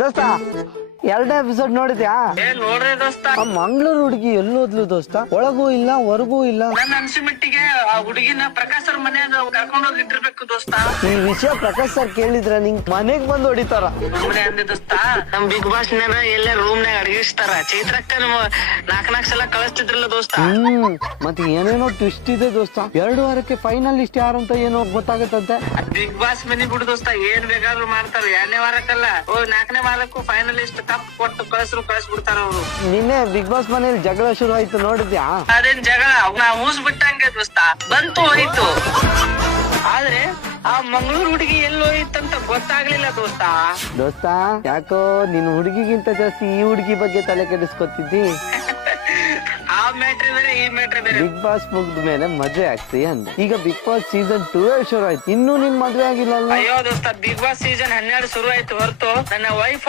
ದೋಸ್ತ 2ನೇ ಎಪಿಸೋಡ್ ನೋಡಿದ್ಯಾ? ನೋಡ್ರಿ ದೋಸ್ತ, ಆ ಮಂಗಳೂರು ಹುಡುಗಿ ಎಲ್ಲೋದ್ಲು ದೋಸ್ತ? ಒಳಗೂ ಇಲ್ಲ ಹೊರಗೂ ಇಲ್ಲ. ನನ್ನ ಅನ್ಸಿಮಟ್ಟಿಗೆ ಆ ಹುಡುಗಿನ ಪ್ರಕಾಶ್ ಅವ್ರ ಮನೆಯಾಗ ಕರ್ಕೊಂಡ್ ಹೋಗಿ ಇಟ್ಟಿರ್ಬೇಕು ದೋಸ್ತ. ಈ ವಿಷಯ ಪ್ರಕಾಶ್ ಸರ್ ಕೇಳಿದ್ರೆ ನಿಂಗ್ ಮನೆಗ್ ಬಂದು ಹೊಡಿತಾರ. ಸುಮ್ನೆ ಅಂದೆ ದೋಸ್ತ, ನಮ್ ಬಿಗ್ ಬಾಸ್ ನ ಎಲ್ಲೇ ರೂಮ್ ನಾಗ ಅಡಗಿಸ್ತಾರ. ಚೈತ್ರಕ್ಕ ನಾಲ್ಕ್ ಸಲ ಕಳಿಸ್ತಿದ್ರಲ್ಲ ದೋಸ್ತ. ಮತ್ತೆ ಏನೇನೋ ಟ್ವಿಸ್ಟ್ ಇದೆ ದೋಸ್ತ. 2 ವಾರಕ್ಕೆ ಫೈನಲಿಸ್ಟ್ ಯಾರಂತ ಏನೋ ಗೊತ್ತಾಗತ್ತಂತೆ. ಬಿಗ್ ಬಾಸ್ ಮನಿ ಬಿಡು ದೋಸ್ತ, ಏನ್ ಬೇಕಾದ್ರೂ ಮಾಡ್ತಾರ. 2ನೇ ವಾರಕ್ಕಲ್ಲ, 4ನೇ ವಾರಕ್ಕೂ ಫೈನಲಿಸ್ಟ್ ಕಪ್ ಕೊಟ್ಟು ಕಳಿಸ್ಬಿಡ್ತಾರ ಅವ್ರು. ನಿನ್ನೆ ಬಿಗ್ ಬಾಸ್ ಮನೇಲಿ ಜಗಳ ಶುರು ಆಯ್ತು, ನೋಡಿದ್ಯಾ? ಅದೇನ್ ಜಗಳ, ನಾ ಊಸ್ ಬಿಟ್ಟಂಗೆ ದೋಸ್ತ, ಬಂತು ಹೋಯ್ತು. ಆದ್ರೆ ಆ ಮಂಗಳೂರು ಹುಡುಗಿ ಎಲ್ಲಿ ಹೋಯ್ತಂತ ಗೊತ್ತಾಗ್ಲಿಲ್ಲ ದೋಸ್ತ. ದೋಸ್ತ ಯಾಕೋ ನಿನ್ ಹುಡುಗಿಗಿಂತ ಜಾಸ್ತಿ ಈ ಹುಡುಗಿ ಬಗ್ಗೆ ತಲೆ ಕೆಡಿಸ್ಕೊತಿದ್ದಿ. ಆ ಮ್ಯಾಟ್ರಿ ಬೇರೆ, ಈ ಮ್ಯಾಟ್ರಿ ಬೇರೆ. ಬಿಗ್ ಬಾಸ್ ಮುಗ್ದ ಮೇಲೆ ಮದ್ವೆ ಆಗ್ತಿ ಅಂದ. ಈಗ ಬಿಗ್ ಬಾಸ್ ಸೀಸನ್ 2 ಶುರು ಆಯ್ತು, ಇನ್ನೂ ನಿನ್ ಮದ್ವೆ ಆಗಿಲ್ಲ. ಅಯ್ಯೋ ದೋಸ್ತ, ಬಿಗ್ ಬಾಸ್ ಸೀಸನ್ 12 ಶುರು ಆಯ್ತು ಹೊರತು ನನ್ನ ವೈಫ್